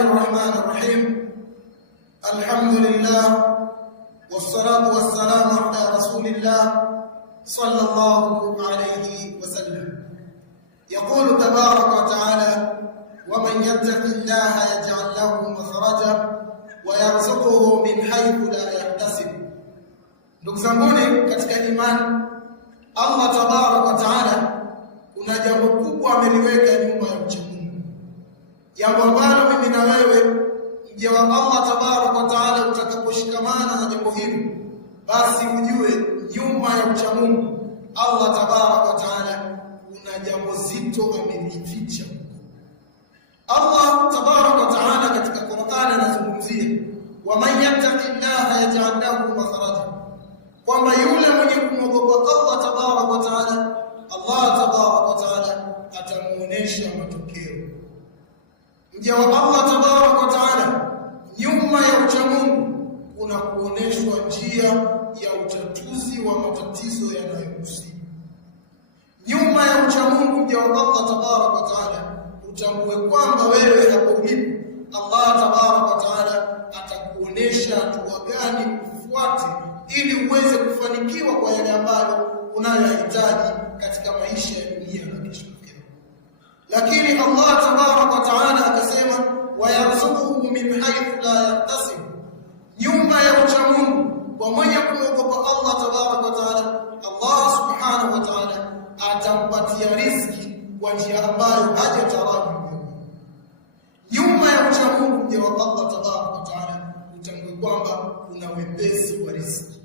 الرحمن الرحيم. الحمد لله والصلاة والسلام على رسول الله صلى الله عليه وسلم. يقول تبارك وتعالى: ومن يتق الله يجعل له مخرجا ويرزقه من حيث لا يحتسب. Ndugu zanguni katika imani, Allah tabaraka wa taala kuna jambo kubwa ameliweka nyuma ya mcha Mungu, jambo ambalo mimi na wewe mja wa Allah tabaraka wa taala utakaposhikamana na jambo hili, basi ujue nyuma ya mcha Mungu Allah tabaraka wa taala kuna jambo zito amelificha. Allah tabaraka wa taala katika Qur'an anazungumzia waman yattaqillaha yaj'al lahu makhraja, kwamba yule mwenye kumwogopa Allah tabaraka wa taala, Allah tabaraka wa taala atamuonesha matokeo. Mja wa Allah tabaraka wa taala, nyuma ya ucha Mungu kuna kuoneshwa njia ya utatuzi wa matatizo yanayokusibu. Nyuma ya ucha Mungu, mja wa Allah tabaraka wa taala, utambue kwamba wewe hapo ulipo, Allah tabaraka wa taala atakuonesha hatua gani ufuate ili uweze kufanikiwa kwa yale ambayo unayohitaji katika maisha ya dunia na kesho. Lakini Allah tabaraka wa taala akasema wayarzuquhu min haythu la yahtasib. Nyuma ya ucha Mungu kwa mwenye kumwogopa Allah tabaraka wa taala, Allah subhanahu wa taala atampatia riziki kwa njia ambayo hajataraji. Nyuma ya ucha Mungu, mja wa Allah tabaraka wa taala, utambue kwamba kuna wepesi wa riziki.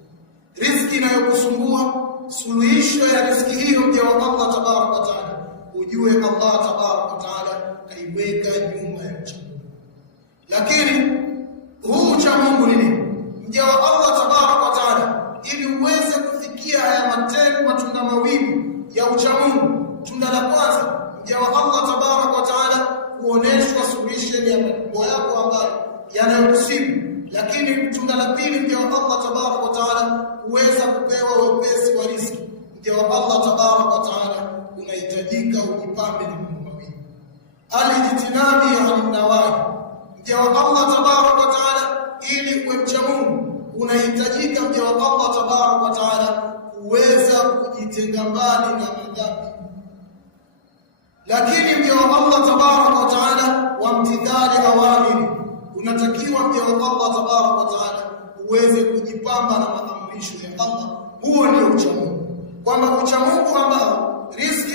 Riziki inayokusumbua, suluhisho ya riziki hiyo, mja wa Allah tabaraka wa taala, ujue Allah tabaraka wa taala kaiweka nyuma ya ucha Mungu. Lakini huu ucha Mungu ni nini? Mja wa Allah tabaraka wa taala, ili uweze kufikia haya matunda mawili ya ucha Mungu. Tunda la kwanza, mja wa Allah tabaraka wa taala kuoneshwa suluhisho ya mambo yako ambayo yanayokusibu. Lakini tunda la pili, mja wa Allah tabaraka wa taala kuweza kupewa wepesi wa riziki. Mja wa Allah tabaraka wa taala unahitajika ujipambe na mambo mawili: alijtinabi an-nawahi. Mja wa Allah tabaraka wa taala, ili uwe mcha Mungu, unahitajika mja wa Allah tabaraka wa taala kuweza kujitenga mbali na madhambi. Lakini mja wa Allah tabaraka wa taala wamtithali awamiri, unatakiwa mja wa Allah tabaraka wa taala uweze kujipamba na maamrisho ya Allah. Huo ndio ucha Mungu, kwamba ucha Mungu ambao riziki